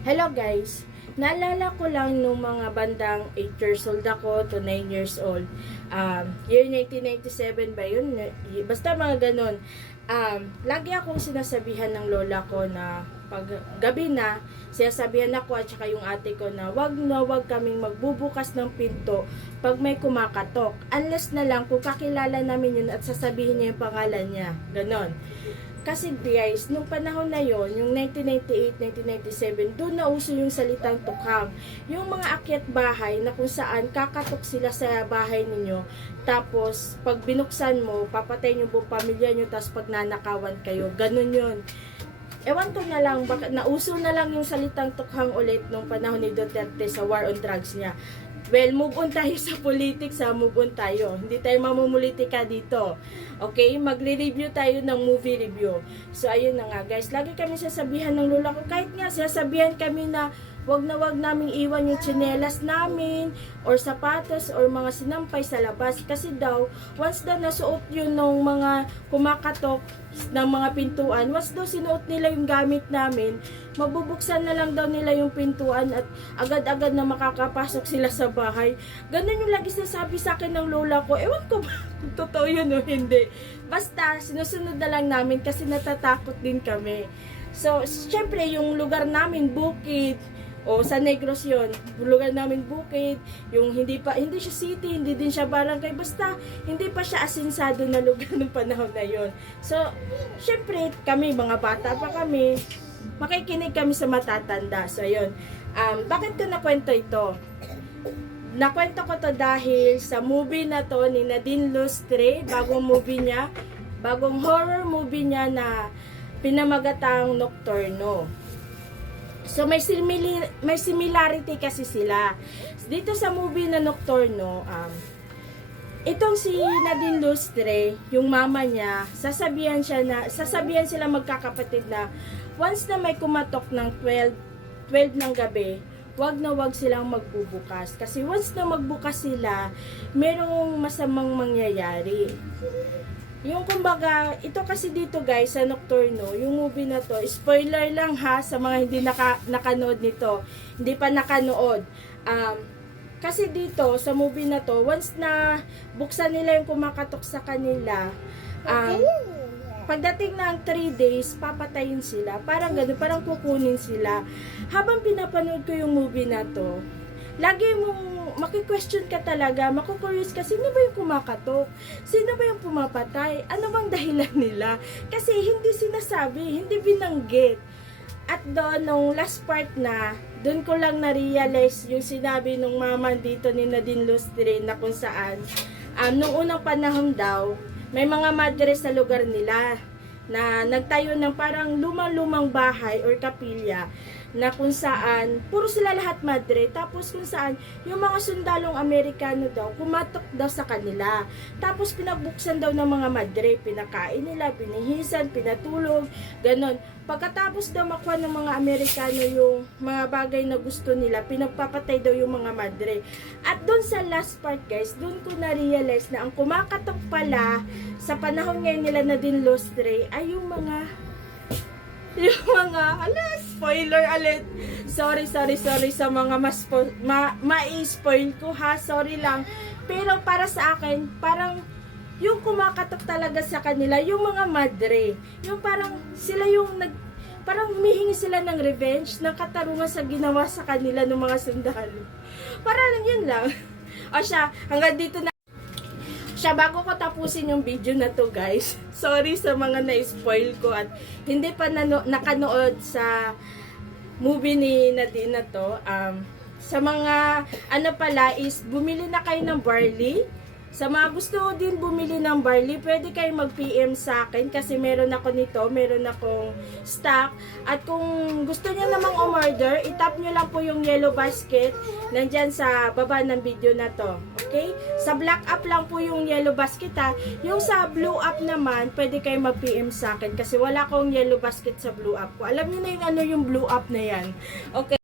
Hello guys! Naalala ko lang nung mga bandang 8 years old ako to 9 years old. Year 1997 ba yun? Basta mga ganun. Lagi akong sinasabihan ng lola ko na pag gabi na, sinasabihan ako at saka yung ate ko na wag kaming magbubukas ng pinto pag may kumakatok. Unless na lang kung kakilala namin yun at sasabihin niya yung pangalan niya. Ganon. Kasi guys, nung panahon na yon, yung 1998, 1997, doon na uso yung salitang tukhang. Yung mga akyat bahay na kung saan kakatok sila sa bahay ninyo, tapos pag binuksan mo, papatay yung buong pamilya nyo, tapos pag nanakawan kayo, ganun yun. Ewan ko na lang, baka nauso na lang yung salitang tukhang ulit nung panahon ni Duterte sa war on drugs niya. Well, move on tayo sa politics ha, move on tayo. Hindi tayo mamumulitika dito. Okay, magre-review tayo ng movie review. So, ayun na nga guys, lagi kami sasabihan ng lola ko, kahit nga sasabihan kami na wag naming iwan yung tsinelas namin or sapatos or mga sinampay sa labas. Kasi daw, once daw nasuot yun ng mga kumakatok ng mga pintuan, once daw sinuot nila yung gamit namin, mabubuksan na lang daw nila yung pintuan at agad-agad na makakapasok sila sa bahay. Ganun yung lagi sinasabi sa akin ng lola ko. Ewan ko ba kung totoo yun o hindi. Basta, sinusunod na lang namin kasi natatakot din kami. So, syempre, yung lugar namin, bukid, o sa Negros yun, lugar namin bukid, yung hindi siya city, hindi din siya barangay, basta hindi pa siya asinsado na lugar ng panahon na yon. So, syempre, kami, mga bata pa kami, makikinig kami sa matatanda. So, yun. Bakit ko nakwento ito? Nakwento ko to dahil sa movie na to ni Nadine Lustre, bagong horror movie niya na pinamagatang Nocturno. So, may similarity kasi sila. Dito sa movie na Nocturno, itong si Nadine Lustre, yung mama niya, sasabihan sila magkakapatid na once na may kumatok ng 12 ng gabi, wag silang magbubukas. Kasi once na magbukas sila, merong masamang mangyayari. Yung kumbaga, ito kasi dito guys, sa Nocturno, yung movie na to, spoiler lang ha, sa mga hindi nakanood nito, hindi pa nakanood. Kasi dito, sa movie na to, once na buksan nila yung kumakatok sa kanila, pagdating ng 3 days, papatayin sila. Parang gano'n, parang kukunin sila. Habang pinapanood ko yung movie na to, lagi mong maki-question ka talaga, makukuryos ka, sino ba yung kumakatok? Sino ba yung pumapatay? Ano bang dahilan nila? Kasi hindi sinasabi, hindi binanggit. At doon, nung last part na, doon ko lang na-realize yung sinabi nung mama dito ni Nadine Lustre na kung saan, nung unang panahon daw, may mga madre sa lugar nila na nagtayo ng parang lumang-lumang bahay or kapilya na kung saan puro sila lahat madre, tapos kung saan yung mga sundalong Amerikano daw kumatok daw sa kanila, tapos pinagbuksan daw ng mga madre, pinakain nila, pinihisan, pinatulog, ganon. Pagkatapos daw makuha ng mga Amerikano yung mga bagay na gusto nila, pinagpapatay daw yung mga madre. At doon sa last part guys, doon ko na-realize na ang kumakatok pala sa panahon ngayon nila na din Lustre ay yung mga spoiler alert. Sorry sa mga ma-spoil ko ha, sorry lang. Pero para sa akin, parang yung kumakatok talaga sa kanila, yung mga madre, yung parang sila yung parang humihingi sila ng revenge, ng katarungan sa ginawa sa kanila ng mga sundalo. Parang yun lang. O siya, hanggang dito na siya, bago ko tapusin yung video na to guys, sorry sa mga na-spoil ko at hindi pa nakanood sa movie ni Nadine na to. Sa mga pala is bumili na kayo ng barley. Sa mga gusto din bumili ng barley, pwede kayo mag-PM sa akin kasi meron ako nito, meron akong stock. At kung gusto niyo namang umorder, itap nyo lang po yung yellow basket nandyan sa baba ng video na to. Okay? Sa black up lang po yung yellow basket ha. Yung sa blue up naman, pwede kayo mag-PM sa akin kasi wala akong yellow basket sa blue up ko. Alam niyo na yung yung blue up na yan. Okay?